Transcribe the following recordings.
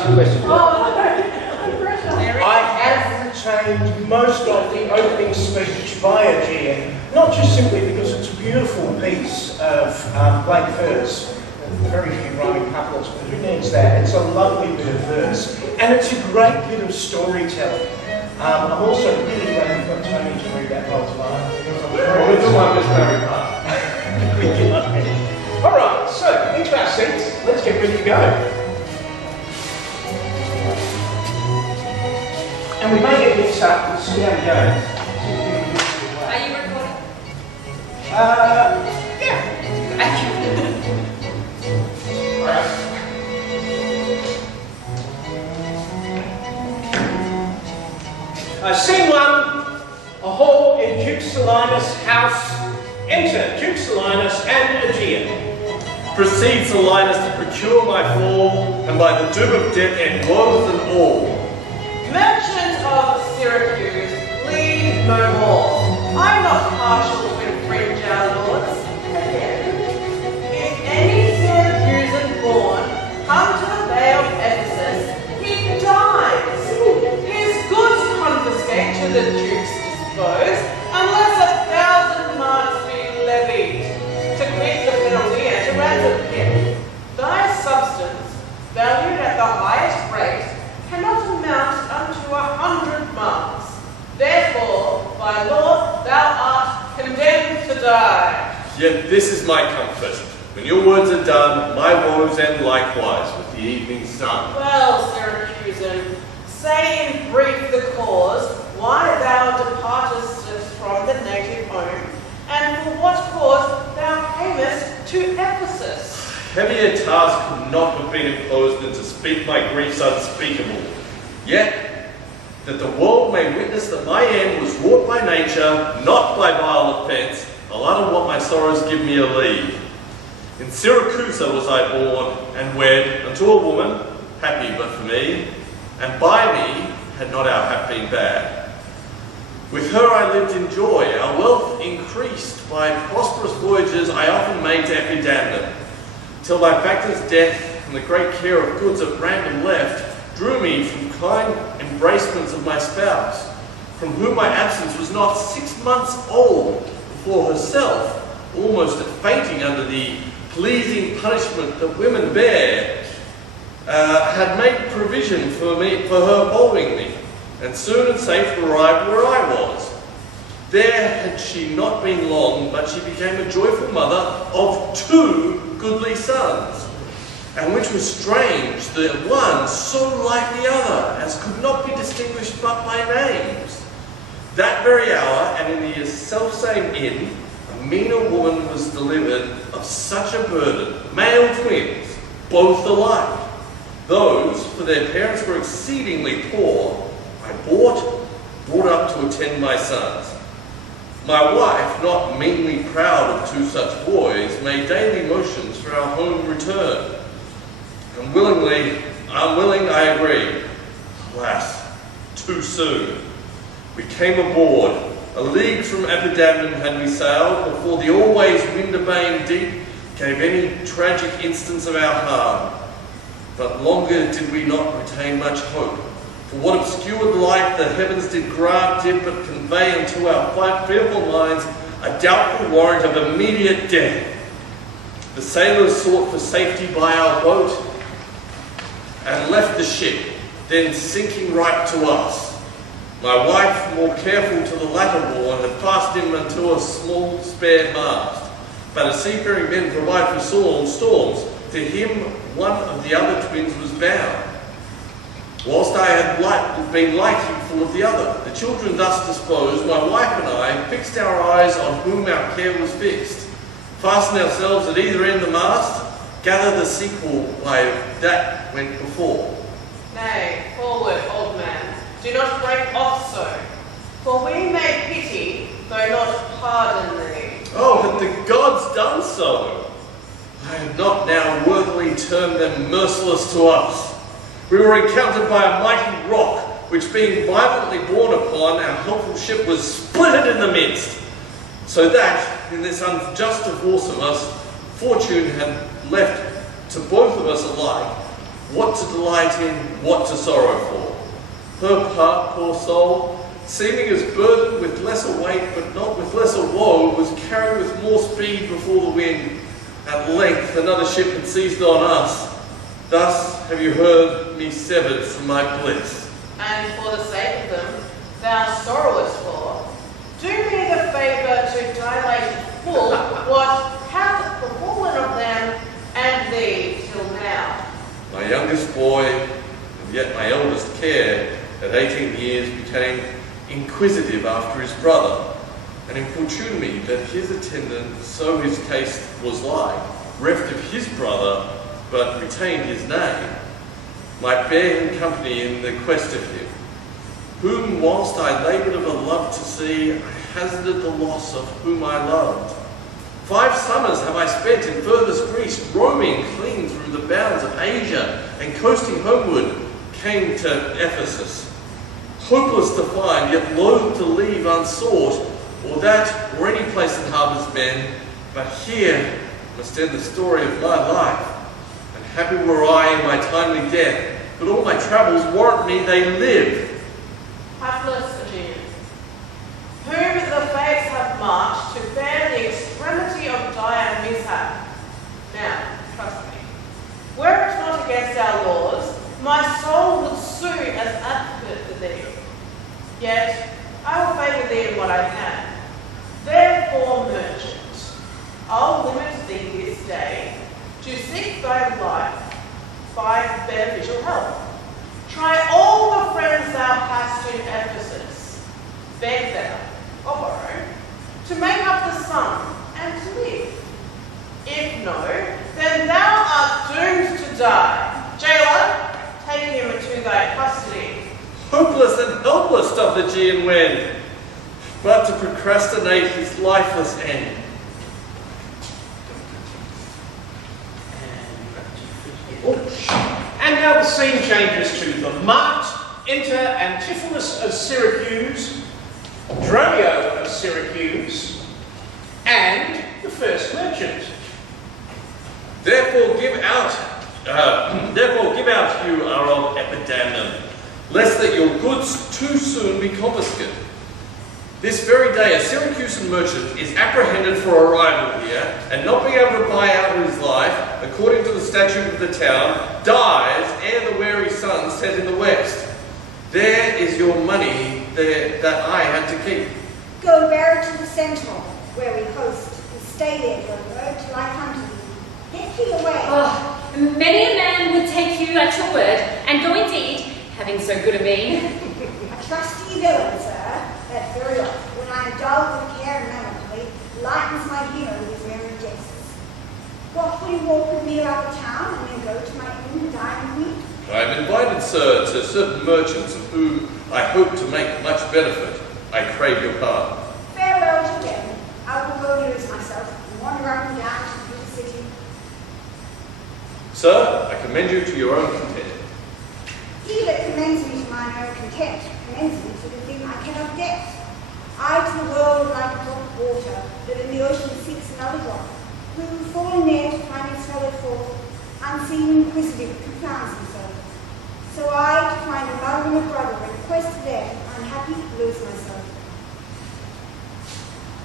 Question. I have retained most of the opening speech by Aegean, not just simply because it's a beautiful piece of Blake verse, very few rhyming couplets, but who needs that? It's a lovely bit of verse, and it's a great bit of storytelling. I'm also really glad we've got Tony to read that whole time. We'll do one Miss Mary part. All right, so into our seats. Let's get ready to go. And we may get mixed up. We'll see how it goes. Are you recording? Yeah. Scene 1, a hall in Duke Silenus' house. Enter Duke Silenus and Aegean. Proceed, Silenus, to procure my fall, and by the doom of death end woes and all. Merchant of Syracuse, plead no more. I'm not partial to infringe our laws. If any Syracusan born come to the Bay of Ephesus, he dies. His goods confiscate to the Duke's dispose, unless 1,000 marks be levied to quit the penalty and to ransom him. Thy substance, valued at the highest rate, cannot amount unto 100 marks. Therefore, by law, thou art condemned to die. Yet this is my comfort. When your words are done, my woes end likewise with the evening sun. Well, Syracusan, say in brief the cause why thou departest from the native home, and for what cause thou camest to Ephesus. Heavier task could not have been imposed than to speak my griefs unspeakable. Yet, that the world may witness that my end was wrought by nature, not by vile offence, I'll utter what my sorrows give me a leave. In Syracuse was I born, and wed unto a woman, happy but for me, and by me had not our hap been bad. With her I lived in joy, our wealth increased by prosperous voyages I often made to Epidamnum, till my factor's death and the great care of goods at random left drew me from kind embracements of my spouse, from whom my absence was not 6 months old, before herself, almost at fainting under the pleasing punishment that women bear, had made provision for her following me, and soon and safe arrived where I was. There had she not been long, but she became a joyful mother of 2 goodly sons, and which was strange, the one so like the other, as could not be distinguished but by names. That very hour, and in the selfsame inn, a meaner woman was delivered of such a burden, male twins, both alike. Those, for their parents were exceedingly poor, I brought up to attend my sons. My wife, not meanly proud of 2 such boys, made daily motions for our home return. Unwilling, I agreed. Alas, too soon. We came aboard. A league from Epidamnum had we sailed, before the always wind-amain deep gave any tragic instance of our harm. But longer did we not retain much hope. For what obscured light the heavens did grant did but convey unto our fearful minds a doubtful warrant of immediate death. The sailors sought for safety by our boat and left the ship, then sinking right to us. My wife, more careful to the latter born, had fast him unto a small spare mast. But as seafaring men provide for storms, to him one of the other twins was bound, whilst I had been like heedful of the other. The children thus disposed, my wife and I fixed our eyes on whom our care was fixed, fasten ourselves at either end the mast, gather the sequel by that went before. Nay, forward, old man, do not break off so, for we may pity, though not pardon thee. Oh, had the gods done so! I had not now worthily termed them merciless to us. We were encountered by a mighty rock, which being violently borne upon, our helpful ship was split in the midst, so that, in this unjust divorce of us, fortune had left to both of us alike what to delight in, what to sorrow for. Her part, poor soul, seeming as burdened with lesser weight but not with lesser woe, was carried with more speed before the wind. At length another ship had seized on us. Thus have you heard me severed from my bliss. And for the sake of them, thou sorrowest for, do me the favour to dilate in full what hath befallen of them and thee till now. My youngest boy, and yet my eldest care, at 18 years became inquisitive after his brother, and importuned me that his attendant, so his case was like, reft of his brother, but retained his name, might bear him company in the quest of him, whom whilst I laboured of a love to see, I hazarded the loss of whom I loved. 5 summers have I spent in furthest Greece, roaming clean through the bounds of Asia, and coasting homeward, came to Ephesus. Hopeless to find, yet loath to leave unsought, or that, or any place that harbours men, but here must end the story of my life. And happy were I in my timely death, but all my travels warrant me they live. Hapless Aegean, whom the fates have marked to bear the extremity of dire mishap. Now, trust me, were it not against our laws, my soul would sue as advocate for thee. Yet, I will favour thee in what I can. Therefore, merchant, I'll limit thee this day to seek thy life by beneficial help. Try all the friends thou hast in Ephesus, beg them, or borrow, to make up the sum and to live. If no, then thou art doomed to die. Jailer, take him into thy custody. Hopeless and helpless doth the Aegean wend, but to procrastinate his lifeless end. And now the scene changes to the mart. Enter Antipholus of Syracuse, Dromio of Syracuse, and the first merchant. Therefore give out, you are of Epidamnum, lest that your goods too soon be confiscated. This very day a Syracusan merchant is apprehended for arrival here, and not being able to buy out his life, according to the statute of the town, dies ere the wary sun set in the west. There is your money there that I had to keep. Go bear it to the Centaur, where we host, and stay there for a word till I come to thee. Get thee away. Oh, many a man would take you at your word, and go indeed, having so good a mean. A trusty villain, sir, that very often, when I am dull with care and melancholy, lightens my humour with his merry jests. What, will you walk with me about the town, and then go to my inn and dine with me? I am invited, sir, to certain merchants of whom I hope to make much benefit. I crave your pardon. Farewell to them. I will go lose myself, and wander up and down through the city. Sir, I commend you to your own content. He that commends me to mine own content commends me to the thing I cannot get. I to the world like a drop of water that in the ocean seeks another drop, who, falling there to find it swallowed forth, unseen inquisitive confounds himself. So I, to find a mother and a brother, in quest of them, unhappy, lose myself.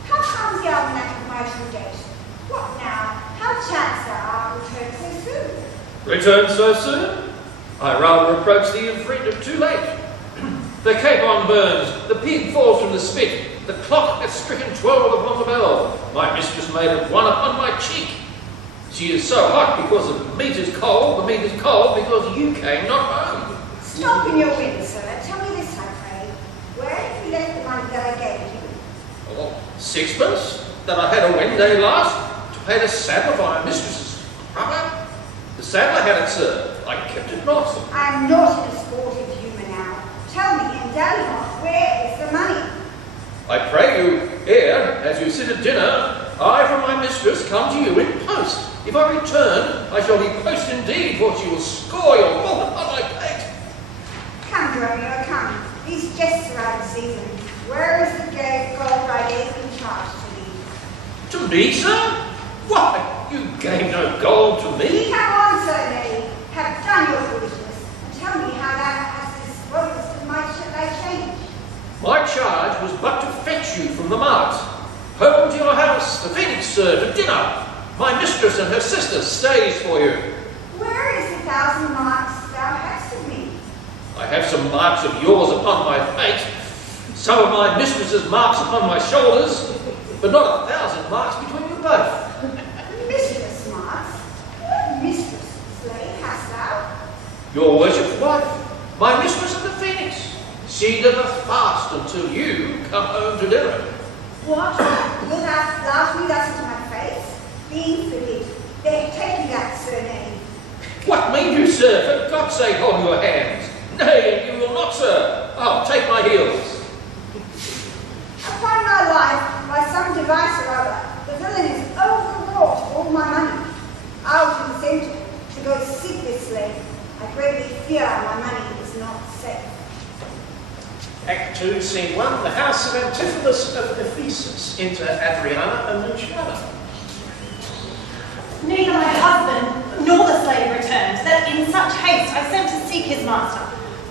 How comes the almanac of my true date? What now? How chance thou art returned so soon? Return so soon? I rather reproach thee of freedom too late. The capon burns, the pig falls from the spit, the clock hath stricken 12 upon the bell, my mistress made it 1 upon my cheek. She is so hot because the meat is cold, the meat is cold because you came not home. Stop in your wind, sir. Tell me this, I pray. Where have you left the money that I gave you? Oh, 6pence that I had a Wednesday last to pay the saddler for my mistress's crupper. The saddler had it, sir. I kept it not. I am not in a sportive humour now. Tell me, and dally not, where is the money? I pray you, ere, as you sit at dinner, I from my mistress come to you in post. If I return, I shall be post indeed, for she will score your fault upon my plate. Come, Dromio, come. These jests are out of season. Where is the gold I gave in charge to thee? To me, sir? Why, you gave no gold to me. Come on, Sir Nelly. Have done your mistress and her sister stays for you. Where is the 1,000 marks thou hast of me? I have some marks of yours upon my pate, some of my mistress's marks upon my shoulders, but not 1,000 marks between you both. Mistress marks? What mistress, slave, hast thou? Your worship's wife, my mistress of the Phoenix. She doth fast until you come home to dinner. What? Wilt thou laugh me thus into my face? The infidel, they take you that surname. What mean you, sir? For God's sake, hold your hands. Nay, you will not, sir. I'll take my heels. Upon my life, by some device or other, the villain is overwrought all my money. Out in the centre to go seek this slave. I greatly fear my money is not safe. Act 2, Scene 1, the house of Antipholus of Ephesus. Enter Adriana and Luciana. Neither my husband nor the slave returned, that in such haste I sent to seek his master.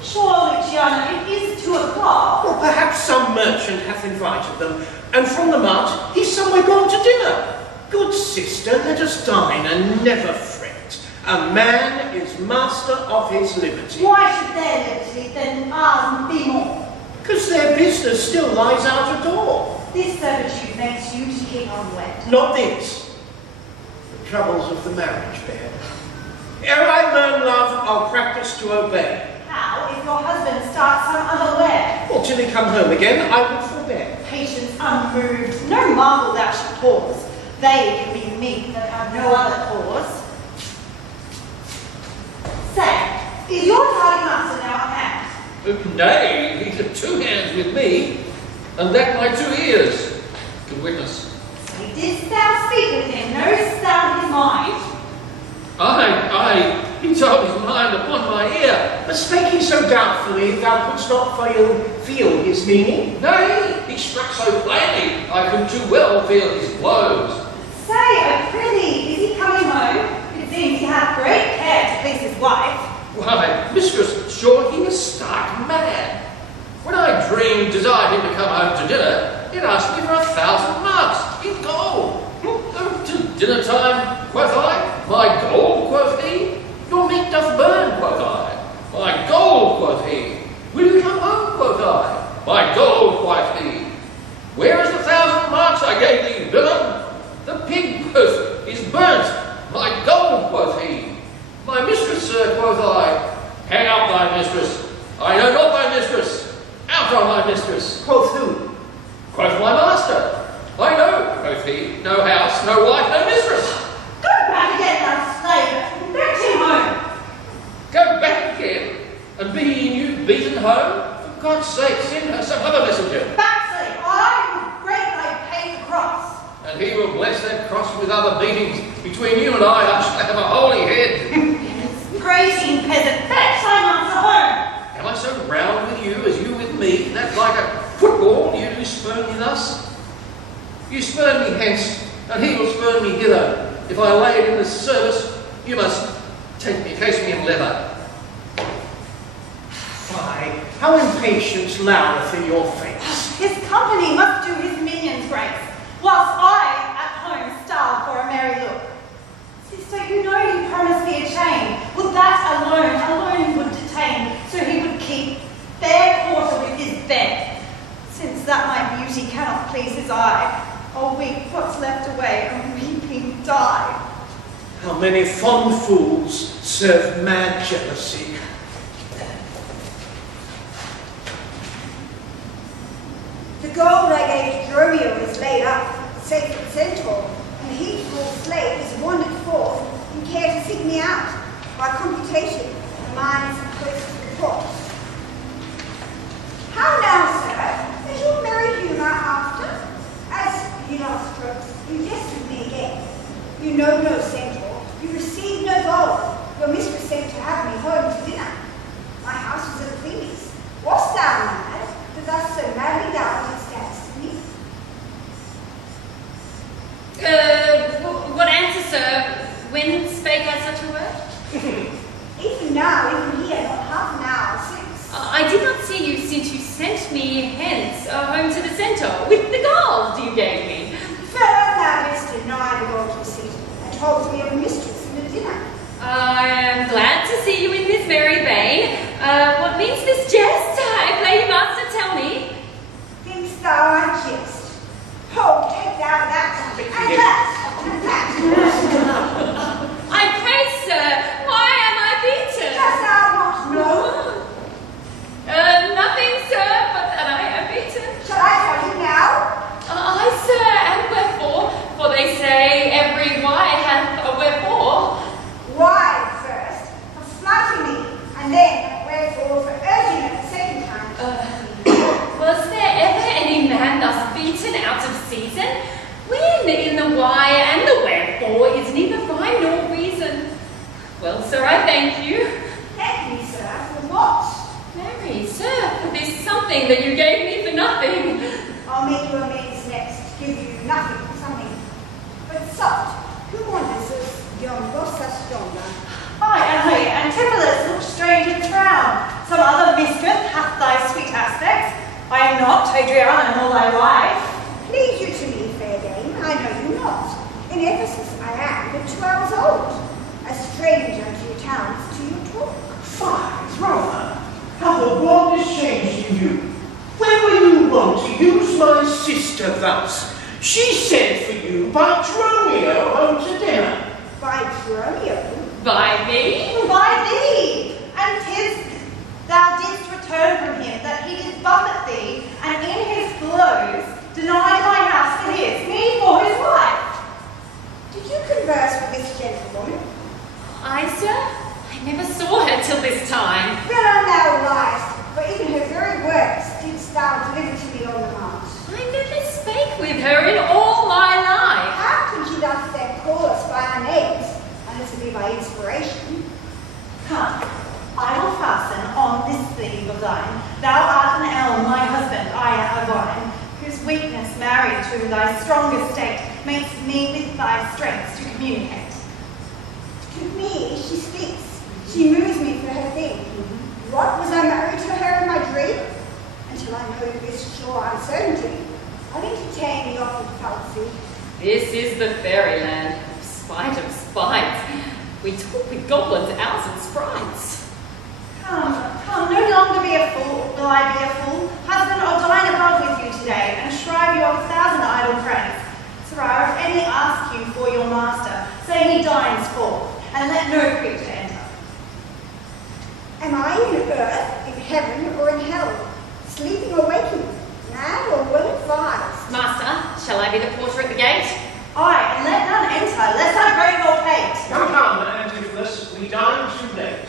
Sure, Luciana, it is 2 o'clock. Or perhaps some merchant hath invited them, and from the mart he's somewhere gone to dinner. Good sister, let us dine and never fret. A man is master of his liberty. Why should their liberty then ours be more? Because their business still lies out a door. This servitude makes you to keep unwed. Not this. The troubles of the marriage bed. Ere I learn love, I'll practice to obey. How if your husband starts some other way? Or till he come home again, I will forbear. Patience unmoved, no marvel thou should pause. They can be meek that have no other cause. Say, is your tardy master now at hand? Nay, he had 2 hands with me, and that my 2 ears can witness. Say, didst thou speak with him? Knowest thou his mind? Aye, he told his mind upon my ear. But spake he so doubtfully, thou couldst not feel his meaning? Nay, he struck so plainly, I could too well feel his blows. Say, I prithee, is he coming home? It seems he hath great care to please his wife. Why, mistress, sure he is stark mad. When I desired him to come home to dinner, it asked me for 1,000 marks in gold. To dinner time, quoth I, my gold, quoth he. Your meat doth burn, quoth I. My gold, quoth he. Will you come home, quoth I. My gold, quoth he. Where is the 1,000 marks I gave thee, villain? The pig, quoth, is burnt. My gold, quoth he. My mistress, sir, quoth I. Hang up thy mistress. I know not thy mistress. Out on thy mistress. Quoth who? Quoth my master. I know, quoth he. No house, no wife, no mistress. Go back again, thou slave, and fetch him home. Go back again, and be you beaten home? For God's sake, send her some other messenger. Back, slave, I will break thy paid cross. And he will bless that cross with other beatings. Between you and I shall have a holy head. Prating peasant, fetch thy master home. Am I so round with you as you with me, that like a football you do spurn me thus? You spurn me hence, and he will spurn me hither. If I lay it in the service, you must case me in leather. Fie, how impatience loureth in your face. His company must do his minions grace, whilst I at home starve for a merry look. Sister, you know you promised me a chain. Would that alone he would detain, so he would keep fair quarter with his bed. Since that my beauty cannot please his eye, I'll weep what's left away and weeping die. How many fond fools serve mad jealousy. The gold I gave to Dromio is laid up, sacred centaur, and the heedful slave is wandered forth in care to seek me out. By computation, the mind is close to the plot. How now, sir, is your merry humour after? As you last strokes, you jest with me again. You know no centaur, you receive no gold. Your mistress sent to have me home to dinner. My house was at Phoenix. Wast thou mad, that thus so madly thou didst dance to me? What answer, sir? When spake I such a word? Even now, even here, not half an hour since. I did not see you since you sent me hence, home to the centaur, with the gold you gave me. Firm thou didst deny the gold receipt, and told see you in this merry vein. What means this jest? I pray you, master, tell me. Thinkst thou I jest? Hold, take thou that, and that, and that. I pray, sir, why am I beaten? Dost thou not know? Nothing, sir, but that I am beaten. Shall I tell you now? Aye, sir, and wherefore? For they say every why hath a wherefore. Why first, for slighting me, and then wherefore for urging at the second time. Was there ever any man thus beaten out of season? When in the why and the wherefore is neither rhyme nor reason. Well, sir, I thank you. Thank me, sir, for what? Marry, sir, for this something that you gave me for nothing. I'll make you amends next, give you nothing for something. But soft, who wanders as yonder, such yonder? Aye, Antipholus looks strange and frown. Some other mischief hath thy sweet aspects. I am not Hadriana all thy life. Please you to me, fair dame, I know you not. In Ephesus I am but 2 hours old, a stranger to your towns, to your talk. Fie, brother, how the world has changed in you. When were you wont to use my sister thus? She sent for you by Dromio home to dinner. By Dromio? By me? By thee! And 'tis thou didst return from him, that he did buffet thee, and in his blows denied my house for his, me for his wife. Did you converse with this gentlewoman? I, sir? I never saw her till this time. Fellow, thou liest, for even her very words didst thou deliver to me on the march. I never spake with her in all my life. How could she thus then call us by our names, unless it be by inspiration? Come, I will fasten on this sleeve of thine. Thou art an elm, my husband, I a vine, whose weakness married to thy stronger state makes me with thy strengths to communicate. To me she speaks, she moves me for her thing. What was I married to her in my dream? Until I know this sure uncertainty, I'll entertain the offered fallacy. This is the fairyland, spite of spites. We talk with goblins, owls, and sprites. Come, no longer be a fool. Will I be a fool? Husband, I'll dine above with you today, and shrive you of 1,000 idle friends. Sirrah, if any ask you for your master, say he dines forth, and let no creature enter. Am I in earth, in heaven, or in hell? Sleeping or waking? Mad or well advised? Master, shall I be the porter at the gate? Aye, and let none enter, lest I break your pate. Come, Antipholus, we dine too late.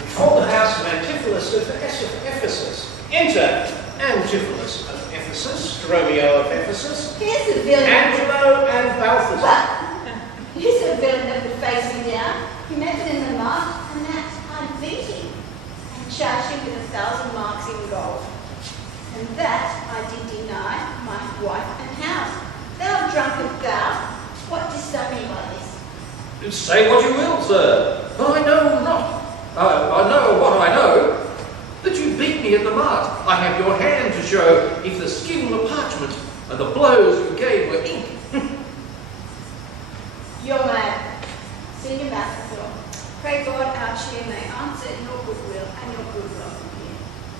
Before the house of Antipholus of Ephesus. Enter Antipholus of Ephesus, Dromio of Ephesus, Here's a villain. Angelo and Balthazar. Well, here's a villain that would face me down. He met it in the mart, and that I'd beat him, and charged him with 1,000 marks in gold. And that I did deny my wife and house. Thou drunken thou, what dost thou mean by this? Say what you will, sir, but I know not. I know what I know. That you beat me in the mart. I have your hand to show if the skin were parchment and the blows you gave were ink. You're mad. Senior Master, pray God our cheer may answer your goodwill and your good will here.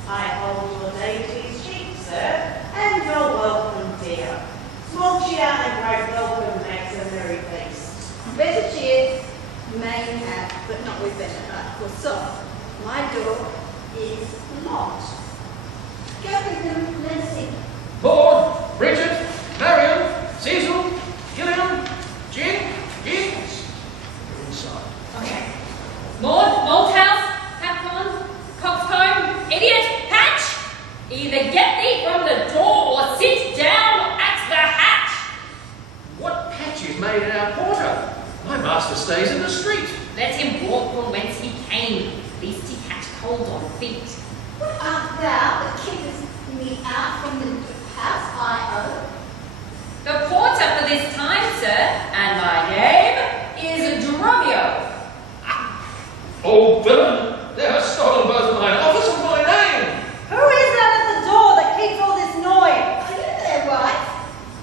I hold your deity's cheek, sir, and your welcome, dear. Small cheer and great welcome makes a merry feast. Better cheer may you have, but not with better heart. For soft, my door is locked. Go with them, let us see. Maud, Bridget, Marion, Cecil, Gillian, Jean, You're inside. Okay. Maud, Malthouse, Capcom, Coxcomb, Idiot, Hatch! Either get thee from the door or sit down at the hatch! What patch is made in our porter? My master stays in the street. Let him walk from whence he came, lest he catch cold on feet. What art thou that kickest me out from the house I owe? The porter for this time, sir, and my name is Dromio. Oh, villain! Thou hast stolen both mine office and my name! Who is that at the door that keeps all this noise? Are you there, wife?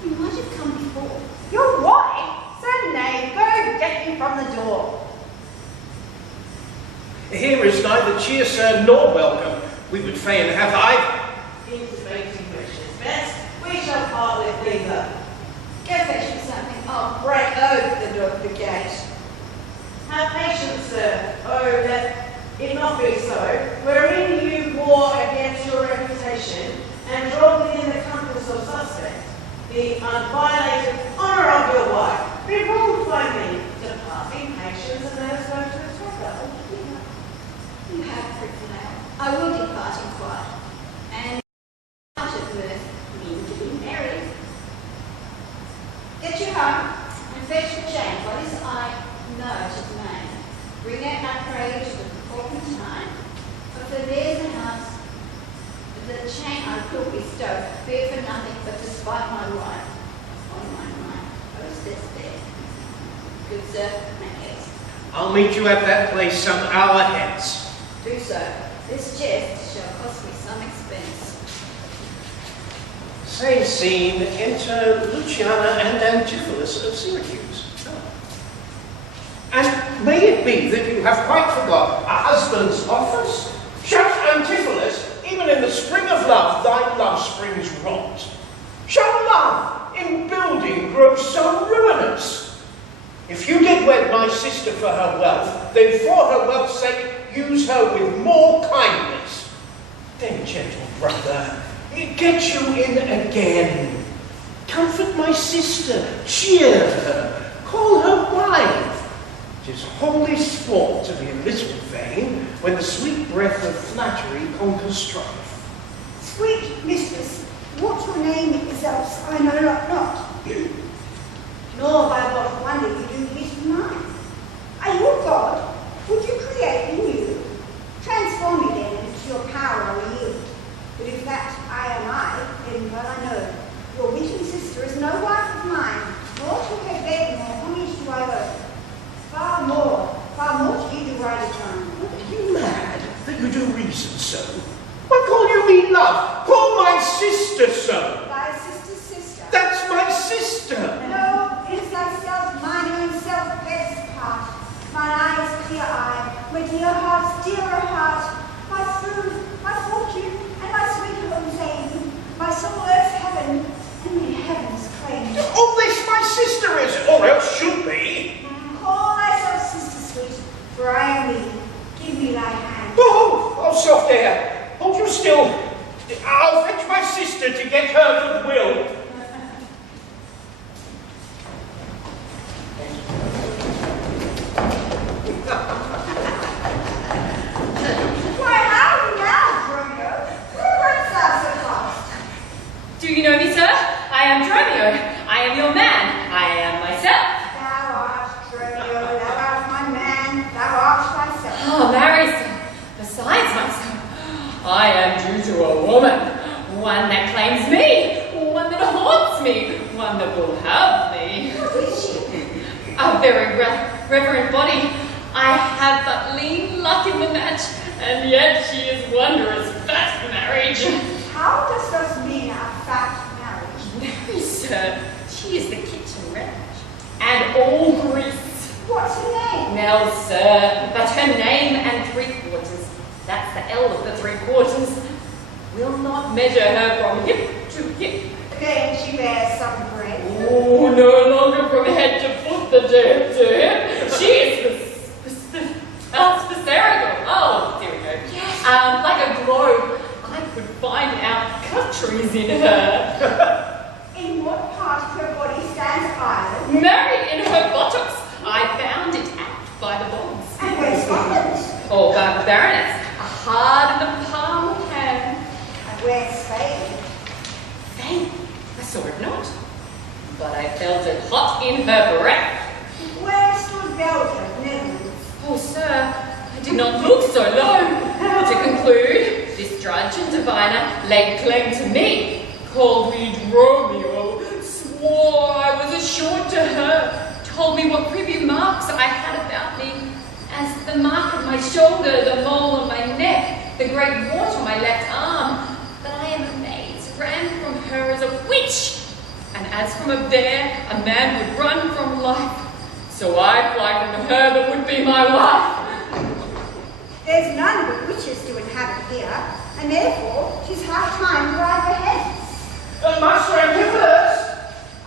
You might have come before. Your wife? Sir knave, go get you him from the door. Here is neither cheer, sir, nor welcome. We would fain have either. Intimating precious best, we shall part with neither. Go fetch me something. I'll break open the gate. Have patience, sir. Oh, let it not be so. Wherein you war against your reputation and draw within the compass of suspect the unviolated honour of your wife, be ruled by me to pass in patience and let us go to his brother. You have proof now. I will depart in quiet. And out of mirth, mean to be merry. Get you home and fetch the chain. What is I know to the man? Bring it, I pray, to the appointed time. But for there's a house, the chain I could bestow, fear for nothing but to spite my wife on my mind. Hostess there. Good sir, make haste. I'll meet you at that place some hour hence. Do so. This jest shall cost me some expense. Same scene, enter Luciana and Antipholus of Syracuse. And may it be that you have quite forgot a husband's office? Shut Antipholus, even in the spring of love, thy love springs rot. Shall love in building grow so ruinous? If you did wed my sister for her wealth, then for her wealth's sake use her with more kindness. Then, gentle brother, get you in again. Comfort my sister, cheer her, call her wife. 'Tis holy sport to be a little vain when the sweet breath of flattery conquers strife. Sweet mistress, what your name is else I know not, nor by what wonder you do wish mine. Are you a god? Would you create me new? Transform me then into your power or yield. But if that am I, then well I know your witty sister is no wife of mine, nor to her bed nor homage do I owe. Far more to you do I return. Are you mad that you do reason so? Why call you me love? Call my sister so. Thy sister's sister. That's my sister. No, it is thyself, mine own self, best part. Mine eye is clear eye, my dear heart's dearer heart, my food, my fortune, and my sweet home's aim, my soul earth's heaven, and my heaven's claim. All this my sister is, or else should be. Call thyself sister sweet, for I am thee. Give me thy hand. Oh, soft air. Hold you still. I'll fetch my sister to get her goodwill. Why, how now, Dromio? Who runs thou so fast? Do you know me, sir? I am Dromio. I am your man. I am myself. Thou art Dromio, thou art my man, thou art thyself. Oh, marry, sir. Besides myself, I am due to a woman. One that claims me. One that haunts me. One that will have me. Who is she? A very reverent body. I have but lean luck in the match, and yet she is wondrous fat marriage. How dost thou mean a fat marriage? No, sir, she is the kitchen wench, and all grease. What's her name? Nell, sir, but her name and 3/4, that's the L of the 3/4, will not measure her from hip to hip. Then she bears some bread. Oh, no longer from head to foot, the hip to hip. She is spherical. Oh, there we go. Like a globe. I could find out countries in her. In what part of her body stands Ireland? Married in her buttocks. I found it out by the bonds. And where's Scotland? Oh, baronets, hard in the palm of hand. And where's Spain? Faith, I saw it not, but I felt it hot in her breath. Where stood Belgium, Netherlands? Oh, sir, I did not look so low. To conclude, this drudge and diviner laid claim to me, called me Dromio, swore I was assured to her, told me what privy marks I had about me, as the mark of my shoulder, the mole on my neck, the great wart on my left arm, that I am a maid, ran from her as a witch, and as from a bear a man would run from life, So I fly from her that would be my wife. There's none but witches to inhabit here, and therefore 'tis high time to ride the hence. Master and Nicholas!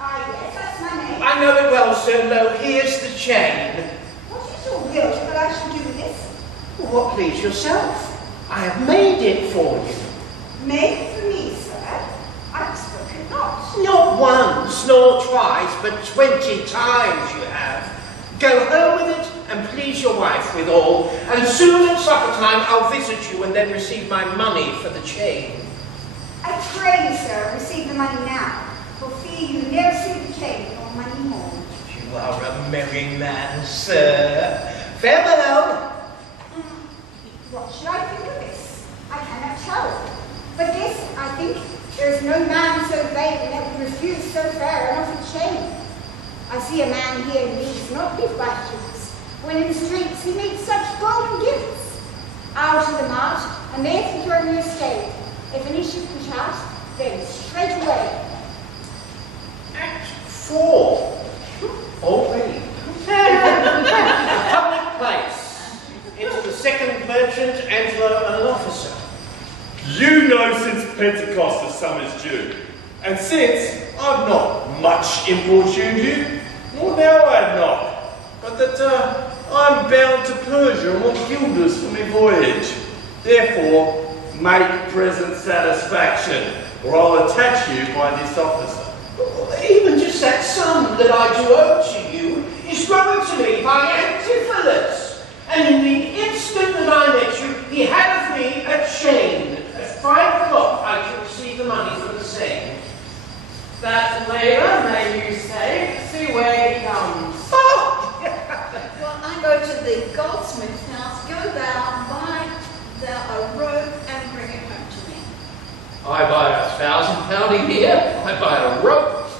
Ah, yes, that's my name. I know it well, sir. Lo, here's the chain. What is your will that I should do with this? What please yourself? I have made it for you. Make it for me, sir. I've spoken not. Not once, nor twice, but 20 times you have. Go home with it and please your wife withal, and soon at supper time I'll visit you and then receive my money for the chain. I pray you, sir, receive the money now, for fear you never see the chain or money more. You are a merry man, sir. Farewell. What should I think of this? I cannot tell. But this, I think, there is no man so vain that would refuse so fair an offered chain. I see a man here needs not live by gifts, when in the streets he meets such golden gifts. I'll to the mart, and there to throw me a stave. If any ship push out, then straight away. Act 4. Already. Public place. Into the second merchant, Angelo, and an officer. You know since Pentecost the summer's due, and since I've not much importuned you, nor now I've not, but that I'm bound to Persia and want guilders for my voyage. Therefore, make present satisfaction, or I'll attach you by this officer. Even just that sum that I do owe to you is given to me by Antipholus. And in the instant that I met you, he had of me a chain. At 5 o'clock I can receive the money for the same. That labour may you say, see where he comes. Oh! Well, I go to the goldsmith's house, go thou, buy thou a rope and bring it home to me. I buy £1,000 a year. I buy a rope.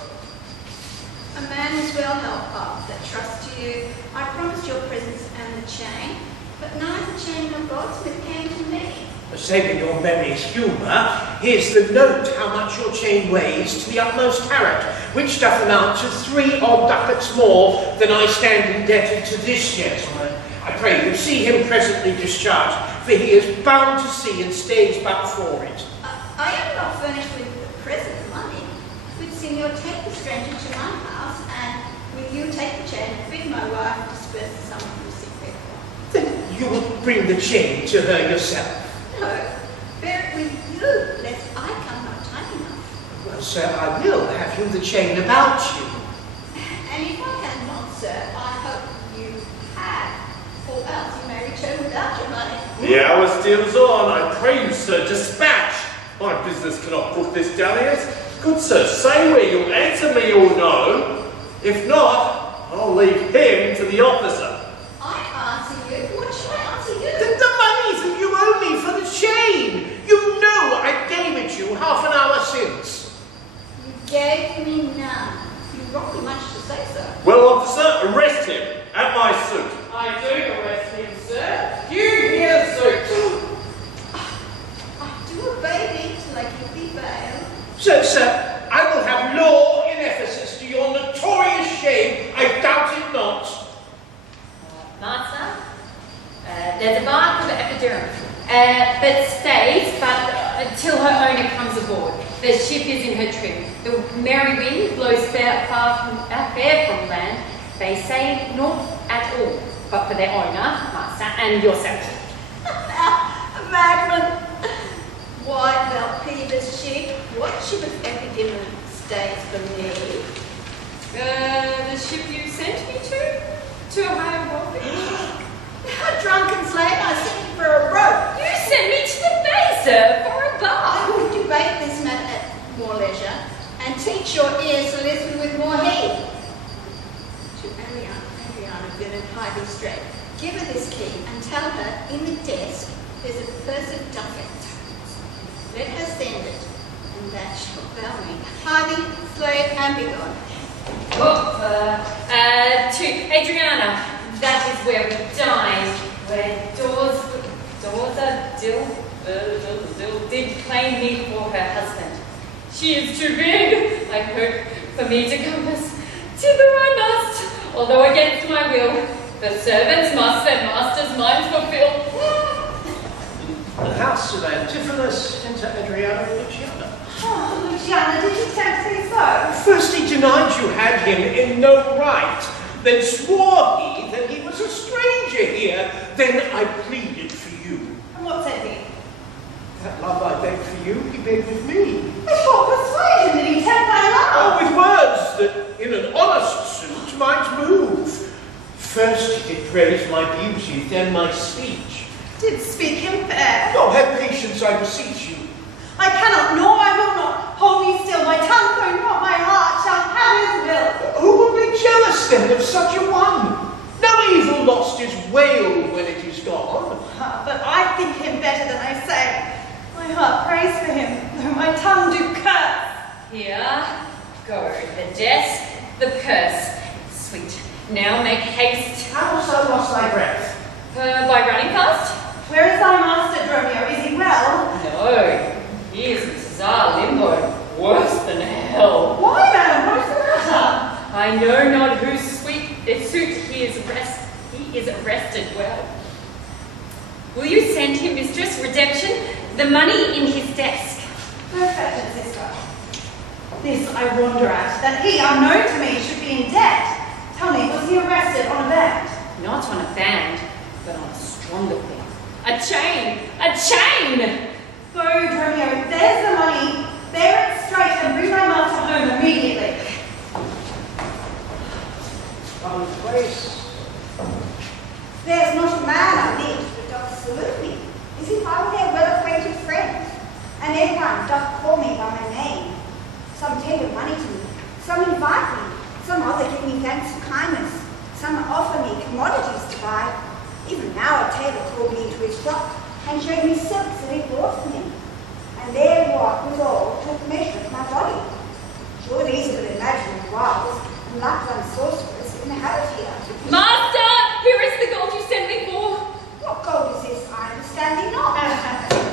A man is well helped up that trusts to you. I promised your presents and the chain, but neither chain nor goldsmith came to me. Saving your merry humour, here's the note how much your chain weighs to the utmost carat, which doth amount to 3 odd ducats more than I stand indebted to this gentleman. I pray you see him presently discharged, for he is bound to see and stays but for it. I am not furnished with the present money. Would Signor take the stranger to my house, and will you take the chain and bid my wife disperse the sum of the sick people? Then you will bring the chain to her yourself. No, bear it with you, lest I come not time enough. Well, sir, I will have you the chain about you. And if I have not, sir, I hope you have, or else you may return without your money. The hour steals on. I pray you, sir, dispatch. My business cannot put this dalliance. Good sir, say where you'll answer me or no. If not, I'll leave him to the officer. I answer you. What shall I answer you? The money that you owe me for the chain. You know I gave it you half an hour since. You gave me none. You wrong me much to say so. Well, officer, arrest him at my suit. I do arrest him, sir. You hear the suit. I do obey thee till I give thee bail. So, sir, I will have law in Ephesus to your notorious shame. I doubt it not. Master, there's a bark of epidermis, but stays, until her owner comes aboard. The ship is in her trim. The merry wind blows fair from land. They say not at all, but for their owner, master, and yourself. A madman! Why, thou peevish sheep, what ship of epidemic stays for me? The ship you sent me to Ohio Wharf. A drunken slave, I sent you for a rope. You sent me to the bay, sir, for a I bath. will debate this matter at more leisure, and teach your ears to listen with more heed. To Ariana, villain, high be straight. Give her this key, and tell her, in the desk, there's a purse of ducats. Let her send it, and that shall bail me. Hie thee, slave, and be gone. To Adriana, that is where we dine, where Dorsal did claim me for her husband. She is too big, I hope, for me to compass. Thither I must, although against my will. The servants must their master's minds fulfill. The house of Antipholus, enter Adriana and Luciana. Oh, Luciana, did you tempt me so? First he denied you had him in no right, then swore he that he was a stranger here. Then I pleaded for you. And what said he? That love I begged for you, he begged with me. With what persuasion did he tempt my Oh, love? with words that in an honest suit might move. First he did praise my beauty, then my speech. Did speak him fair? Oh, have patience, I beseech you. I cannot, nor I will not. Hold me still, my tongue, though not my heart, shall have his will. Who will be jealous then of such a one? No evil lost is wailed when it is gone. But I think him better than I say. My heart prays for him, though my tongue do curse. Here, go, the desk, the purse. Sweet, now make haste. How hast thou lost thy breath? By running fast? Where is thy master, Dromio? Is he well? No, he is in Cesar limbo, worse than hell. Why, madam? What is the matter? I know not whose suit he is arrested well. Will you send him, mistress, redemption, the money in his desk? Perfect, sister. This I wonder at, that he, unknown to me, should be in debt. Tell me, was he arrested on a band? Not on a band, but on a stronger thing. A chain! A chain! Go, Dromio, there's the money. Bear it straight and bring my master home immediately. Place. There's not a man I meet that doth salute me, as if I were their well-acquainted friend. And everyone doth call me by my name. Some tender money to me, some invite me, some other give me thanks for kindness, some offer me commodities to buy. Even now a tailor called me into his shop and showed me silks that he bought for me. And there what withal took measure of my body. Sure these are but imaginary wiles, and like one sorceress inhabit here. Master! Here is the gold you sent me for. What gold is this? I understand thee not.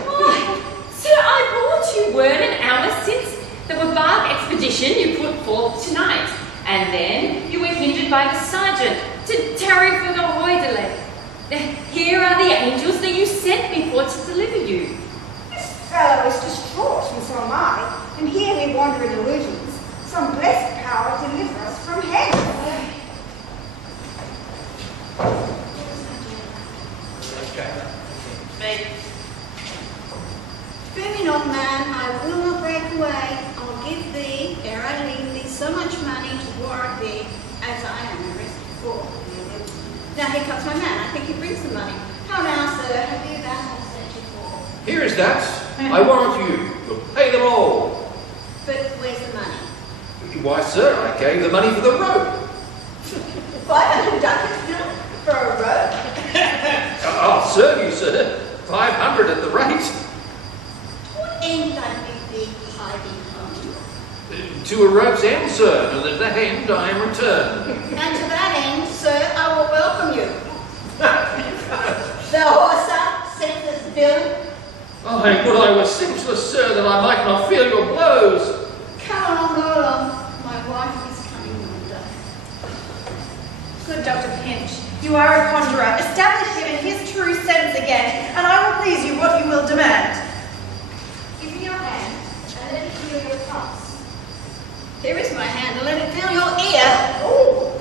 Why, sir, I brought you word an hour since the Wabark expedition you put forth tonight, and then you were hindered by the sergeant to tarry for the Roy delay. Here are the angels that you sent me for to deliver you. This fellow is distraught, and so am I, and here we wander in illusions. Some blessed power deliver us from heaven. Fear me not, man, I will not break away. I'll give thee, ere I leave thee, so much money to warrant thee, as I am arrested for. Now here comes my man. I think he brings the money. How now, sir, have you that I sent you for? Here is that. I warrant you, you'll pay them all. But where's the money? Why, sir, I gave the money for the rope. 500 ducats, no? For a rope? I'll serve you, sir. 500 at the rate. What end did I bid thee hie thee home? To a rope's end, sir, and at that end I am returned. And to that end, sir, I will welcome you. The horse senseless villain. Would I were senseless, sir, that I might not feel your blows. Come along, go along. My wife is coming yonder. Good Dr. Pinch, you are a conjurer. Establish him in his true sense again, and I will please you what you will demand. Give me your hand, and let it feel your pulse. Here is my hand, and let it feel your ear. Oh.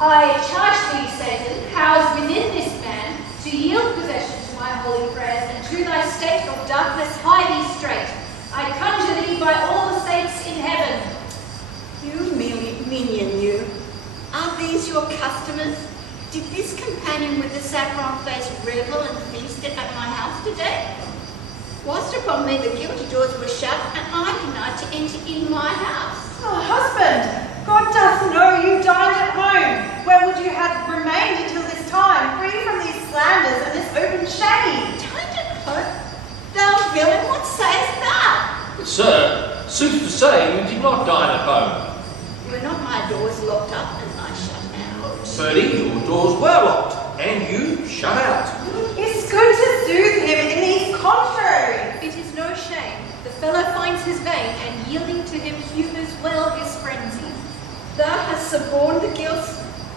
I charge thee, Satan, housed within this man, to yield possession to my holy prayers, and to thy state of darkness hie thee straight. I conjure thee by all the saints in heaven. You minion, you. Are these your customers? Did this companion with the saffron face revel and feast at my house today? Whilst upon me the guilty doors were shut, and I denied to enter in my house. Oh, husband, God doth know you dined at home. Where would you have remained until this time, free from these slanders and this open shame? Dined at home? Thou villain, what sayest thou? But, sir, sooth to say, you did not dine at home. Were not my doors locked up and I shut out? Birdie, your doors were locked, and you shut out. It's good to soothe him in these contraries. It is no shame. The fellow finds his vein, and yielding to him humours well his frenzy. Thou hast suborned the guilt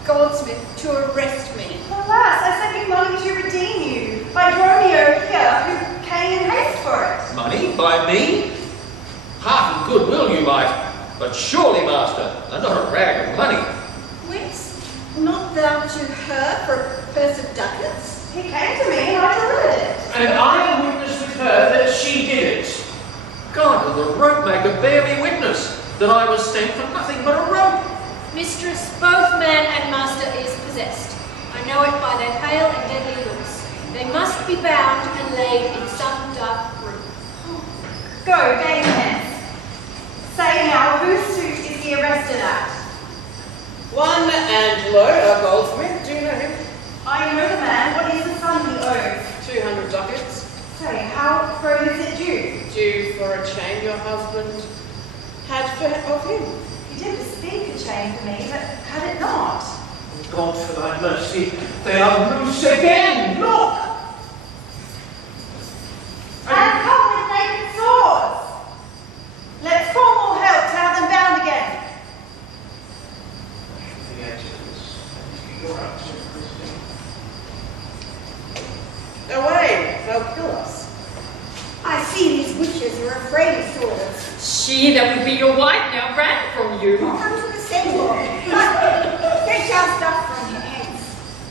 Goldsmith to arrest me. Alas, I sent you money to redeem you by Dromio here, who came in haste for it. Money? By me? Heart and goodwill you might, but surely, master, and not a rag of money. Wits, not thou to her for a purse of ducats? He came to me and I delivered it. And I witness with her that she did it. God, will the rope maker bear me witness that I was sent for nothing but a rope? Mistress, both man and master is possessed. I know it by their pale and deadly looks. They must be bound and laid in some dark room. Go, gain hence. Say now, whose suit is he arrested at? One Angelo, a goldsmith. Do you know him? I know the man. What is the sum he owes? 200 ducats. Say, how great is it due? Due for a chain your husband had of him. He did bespeak a chain for me, but had it not. God, for thy mercy, they are loose again. Look! And come with naked swords. Let's call more help to have them bound again. The Antipodes. You're up to it, Christine. Away, they'll kill us. I see these witches are afraid of swords. She that would be your wife now ran from you. Come to the centre. Get your stuff from your hands.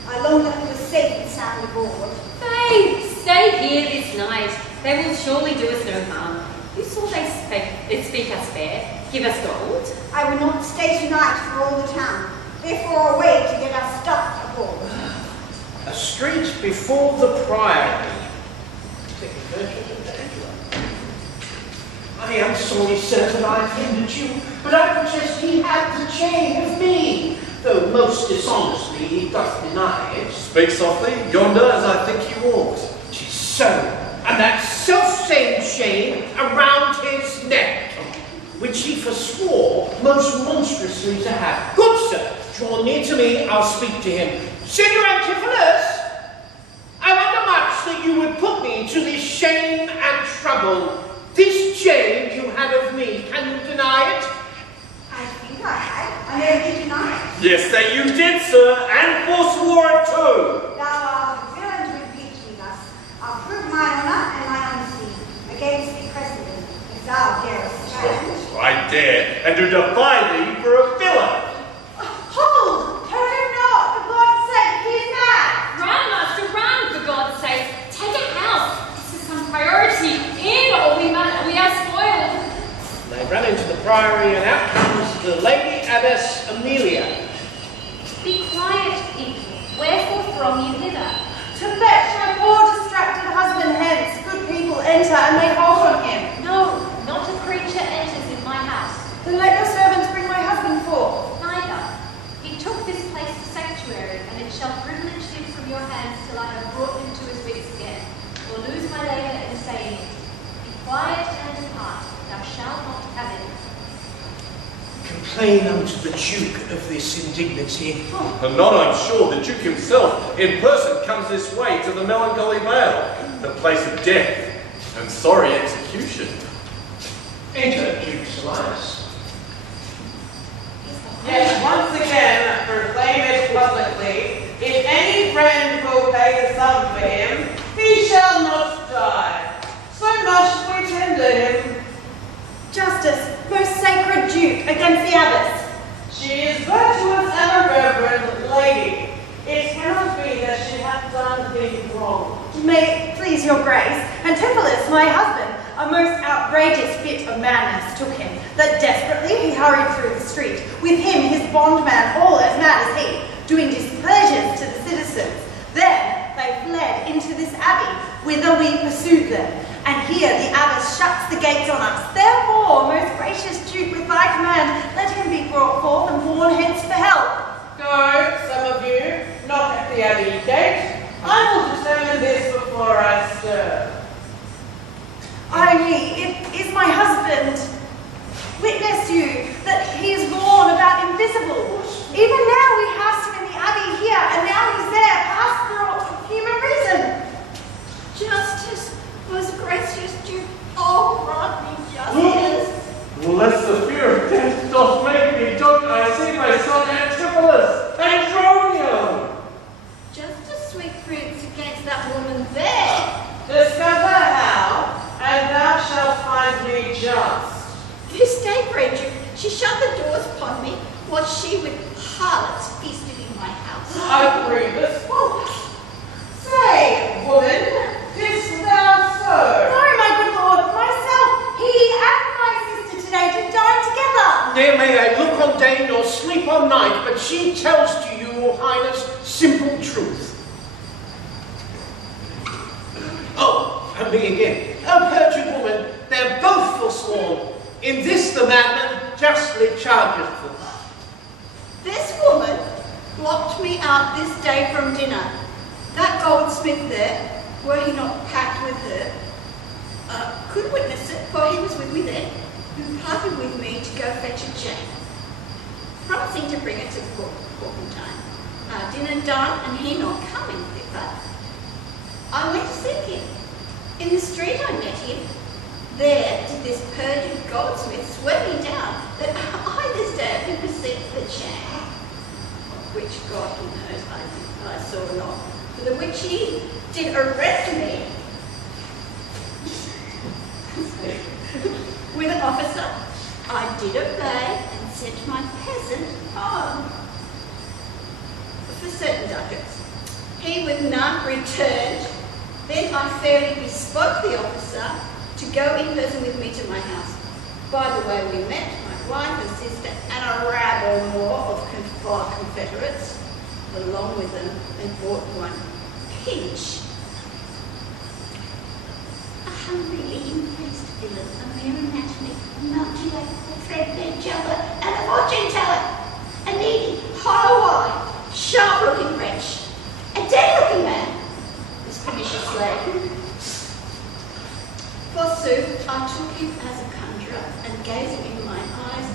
I long that we were safe and sound aboard. They stay here this night. They will surely do us no harm. You saw they speak us fair. Give us gold. I will not stay tonight for all the town. Therefore a way to get our stuff aboard. A street before the Priory. Taking virtue of Angela. I am sorry, sir, that I offended you, but I protest he had the chain of me, though most dishonestly he doth deny it. Speak softly, yonder as I think he walks. 'Tis so, and that self-same chain around his neck, which he forswore most monstrously to have. Good sir, draw near to me, I'll speak to him. Senior Antipholus, I wonder much that you would put me to this shame and trouble. This chain you had of me, can you deny it? I think I had. I never did deny it. Yes, that you did, sir, and forswore it too. Thou art a villain to impeach me thus. I'll prove my honour and my honesty against the precedent, if thou darest stand. I dare, and to defy thee for a villain. Hold! Turn him not! For God's sake, he is mad! Run, master, run, for God's sake. Take a house. This is some priority in, or we are spoiled. They run into the Priory, and out comes the Lady Abbess Amelia. Be quiet, people. Wherefore throng you hither? To fetch my poor distracted husband hence, good people enter and lay hold on him. No, not a creature enters in my house. Then let your servants bring my husband forth. Neither. He took this place for sanctuary, and it shall privilege him from your hands till I have brought him to his wits again, or lose my labour in saying it. Be quiet and depart. Thou shalt not have it. Complain unto the Duke of this indignity. And not, I'm sure, the Duke himself in person comes this way to the Melancholy Vale, the place of death and sorry execution. Enter, Duke Elias. Yes, once again, proclaim it publicly. If any friend will pay the sum for him, he shall not die. So much we tender him. Justice, most sacred Duke, against the Abbess. She is virtuous and a reverend lady. It cannot be that she hath done thee wrong. May it please your grace, Antipholus, my husband, a most outrageous fit of madness took him, that desperately he hurried through the street, with him his bondman all as mad as he, doing displeasures to the citizens. Then they fled into this abbey, whither we pursued them. And here the abbess shuts the gates on us. Therefore, most gracious Duke, with thy command, let him be brought forth and borne hence for help. Go, some of you, knock at the abbey gate. I will determine this before I stir. Only, it is my husband. Witness you that he is born about invisible. Even now we housed him in the abbey here, and now he's there, past the human reason. Justice, most gracious Duke, oh, grant me justice. Lest the fear of death doth make me duck, I see my son Antipholus, and draw sweet prince, against that woman there. Discover how, and thou shalt find me just. This day, Bridget, she shut the doors upon me, while she with harlots feasted in my house. A grievous fault. Say, woman, didst thou so? No, my good lord, myself, he and my sister today did dine together. There may I look on day nor sleep on night, but she tells to you, your highness, simple truth. Oh, and me again. Oh, perjured woman, they're both forsworn. In this the madman justly chargeth them. This woman locked me out this day from dinner. That goldsmith there, were he not packed with her, could witness it, for he was with me then, who parted with me to go fetch a chain, promising to bring it to the Porpentine. Dinner done, and he not coming thither. I went to seek him. In the street I met him. There did this perjured goldsmith swear me down that I this day had received the chain, which God he knows I saw not, for the which he did arrest me with an officer. I did obey and sent my peasant home for certain ducats. He with none returned. Then I fairly bespoke the officer to go in person with me to my house. By the way we met, my wife and sister, and a rabble more of confederates. Along with them, they brought one Pinch, a hungry, lean-faced villain, a mere anatomy, a multi-leg, a threadbare juggler, and a fortune teller, a needy, hollow-eyed, sharp-looking wretch, a dead-looking man, this pernicious slave. Forsooth, I took him as a conjurer, and gazing in my eyes,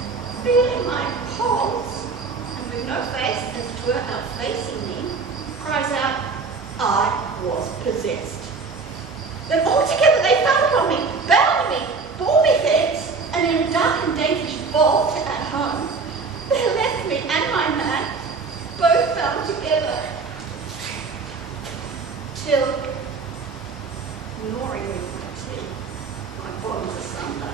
feeling my pulse, and with no face as it were outfacing me, cries out, I was possessed. Then altogether they fell upon me, bound me, bore me thence, and in a dark and dangerous vault at home, they left me and my man, both bound together, till, gnawing with my teeth, my bonds asunder.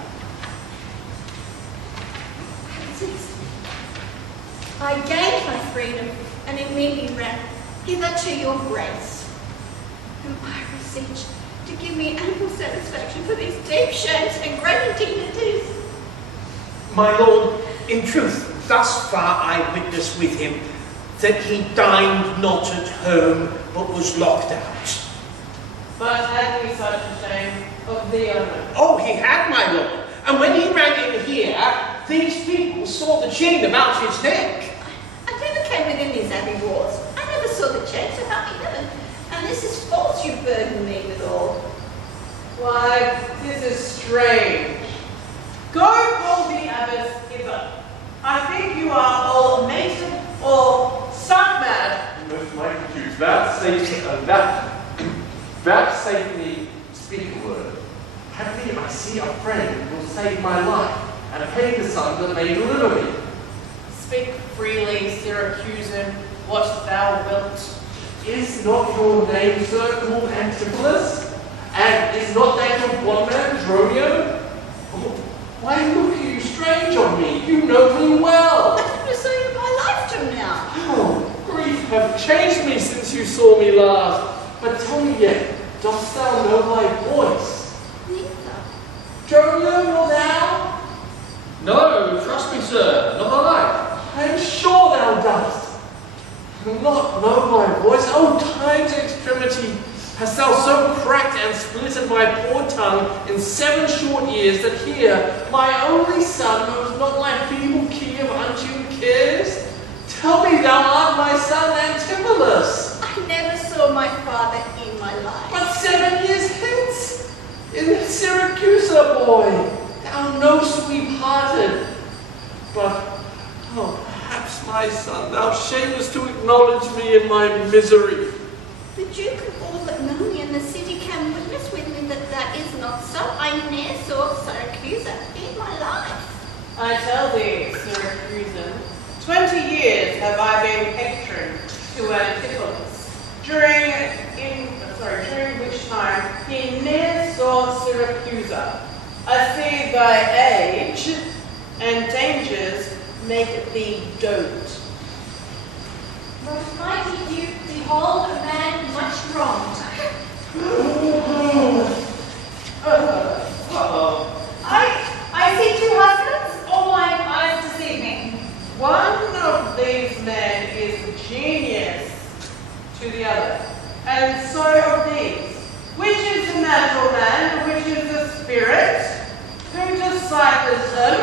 I gained my freedom, and immediately ran hither to your grace, whom I beseech to give me ample satisfaction for these deep shames and great indignities. My lord, in truth, thus far I witness with him that he dined not at home, but was locked out. But had we such a shame of the owner? Oh, he had, my lord. And when he ran in here, these people saw the chain about his neck. I never came within these abbey walls. I never saw the chain, so help me heaven. And this is false you burden me withal. Why, this is strange. Go call the abbess hither. I think you are all mated or stark mad. Most likely to vouchsafe me speak a word. Haply I see a friend who will save my life, and pay the sum that may deliver me. Speak freely, Syracusan, what thou wilt. Is not your name, sir, called Antipholus? And is not that your bondman, Dromio? Oh, why look you strange on me? You know me well. I've never seen you in my life till now. Oh, grief have changed me since you saw me last. But tell me yet, dost thou know my voice? Neither. Dromio, nor thou? No, trust me, sir, not I. I am sure thou dost. Not know my voice. Oh, time's extremity. Hast thou so cracked and splitted my poor tongue in 7 short years that here my only son knows not my feeble key of untuned cares? Tell me thou art my son Antipholus. I never saw my father in my life. But 7 years hence, in Syracuse, boy, thou no sweet-hearted. But, oh, perhaps, my son, thou shamest to acknowledge me in my misery. The Duke of all that know me in the city can witness with me that that is not so. I ne'er saw Syracuse in my life. I tell thee, Syracusan, 20 years have I been patron to Antipholus. During accuser. I see thy age and dangers make thee dote. Most mighty Duke, behold a man much wronged. I see two husbands, or my eyes deceive me. One of these men is genius to the other, and so of these. Which is the natural man, and which is the spirit? Who deciphers them?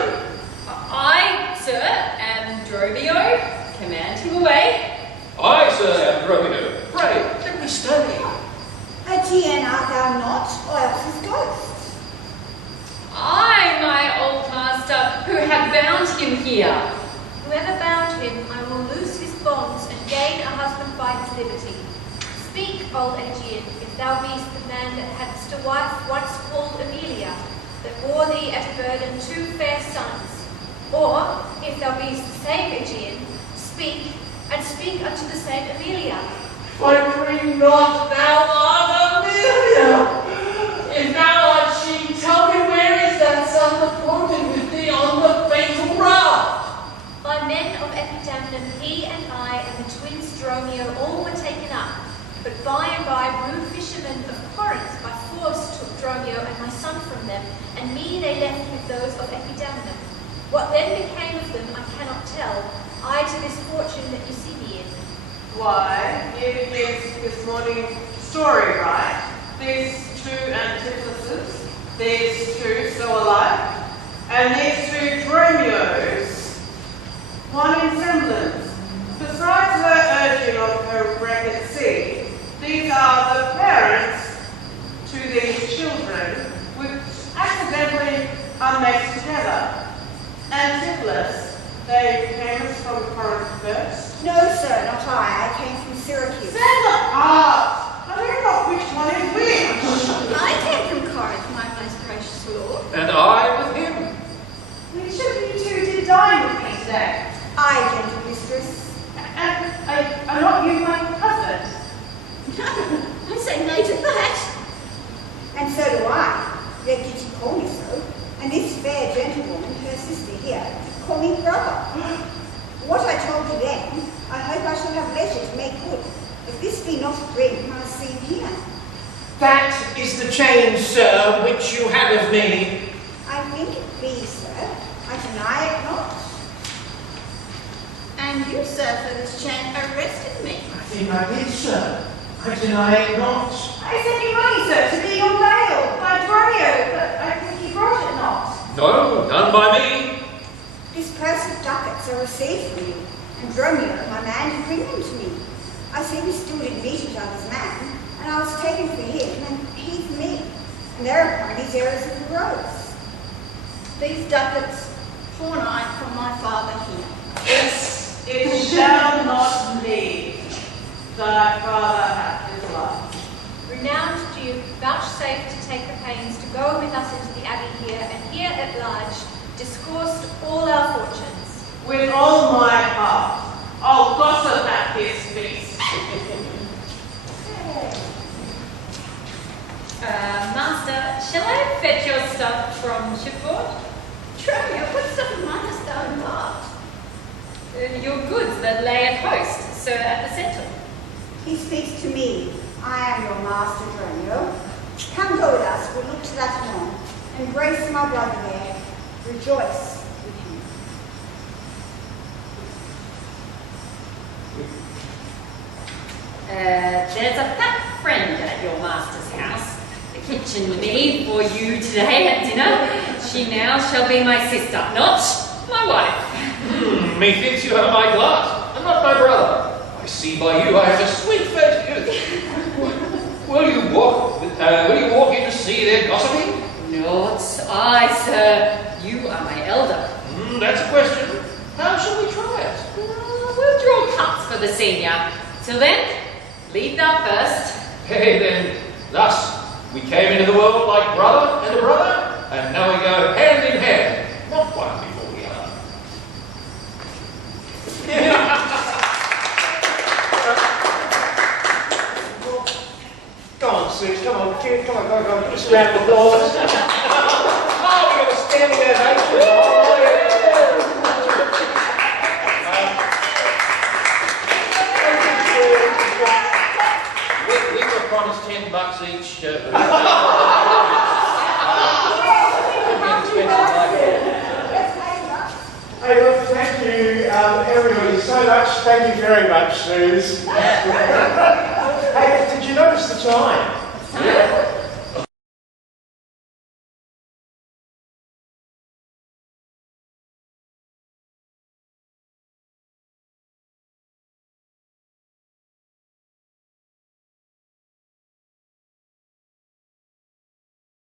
I, sir, am Dromio. Command him away. I, sir, am Dromio. Pray, let me stay. Aegean art thou not, or else is ghost? I, my old master, who have bound him here. Whoever bound him, I will loose his bonds and gain a husband by his liberty. Speak, old Aegean, if thou beest the man that hadst a wife once called Amelia, that bore thee at a burden 2 fair sons. Or, if thou beest the same Aegean, speak, and speak unto the same Amelia. My queen, not thou art Amelia! If thou art she, tell me where is that son that wanted with thee on the fatal raft? By men of Epidamnum, he and I and the twins Dromio all were taken up, but by and by rude fishermen of Corinth by force took Dromio and my son from them, and me they left with those of Epidamnum. What then became of them I cannot tell, I to this fortune that you see me in. Why, you begin this morning story, right? These two antitheses, these two so alike, and these two Dromios, one in semblance. Besides her urging of her wreck at sea, these are the parents to these children, which accidentally are mixed together. Antipholus, they came as from Corinth first. No, sir, not I. I came from Syracuse. Stand apart! I don't know which one is which. I came from Corinth, my most gracious lord. And I with him. Which of you two did dine with me today? I, gentle mistress. And are not you my husband? I say nay to that. And so do I. Yet did she call me so? And this fair gentlewoman, her sister here, call me brother. What I told you then, I hope I shall have leisure to make good. If this be not a dream, I see here. That is the change, sir, which you have of me. I think it be, sir. I deny it not. And you, sir, for this chain arrested me. I think I did, sir. I deny it not. I sent you money, sir, to be your bail by Dromio, but I think he brought it not. No, none by me. This purse of ducats I received from you, and Dromio, my man, did bring them to me. I see we still did meet each other's man, and I was taken for him, and he for me. And thereupon these errors of the rose. These ducats pawn I from my father here. Yes, it shall not need. Thy father hath his love. Renowned Duke, vouchsafe to take the pains to go with us into the abbey here, and here at large discoursed all our fortunes. With all my heart, I'll gossip at his feast. Master, shall I fetch your stuff from shipboard? Dromio, what stuff of mine hast thou embarked? Your goods that lay at host, sir, at the settle. He speaks to me. I am your master, Dromio. Come go with us, we'll look to that anon. Embrace my brother there. Rejoice with him. There's a fat friend at your master's house. The kitchen me for you today at dinner. She now shall be my sister, not my wife. Methinks you have my glass, and not my brother. I see by you I have a sweet-faced youth. Will you walk in to see their gossiping? Not I, sir. You are my elder. That's a question. How shall we try it? We'll draw cuts for the senior. Till then, lead thou first. Hey then, thus, we came into the world like brother and a brother, and now we go hand in hand, not one before the other. Go on, Sue, come on, kid, come on, go, just round the applause. promise $10 each. Hey, look, thank you, everybody, so much. Thank you very much, Suze. Hey, did you notice the time?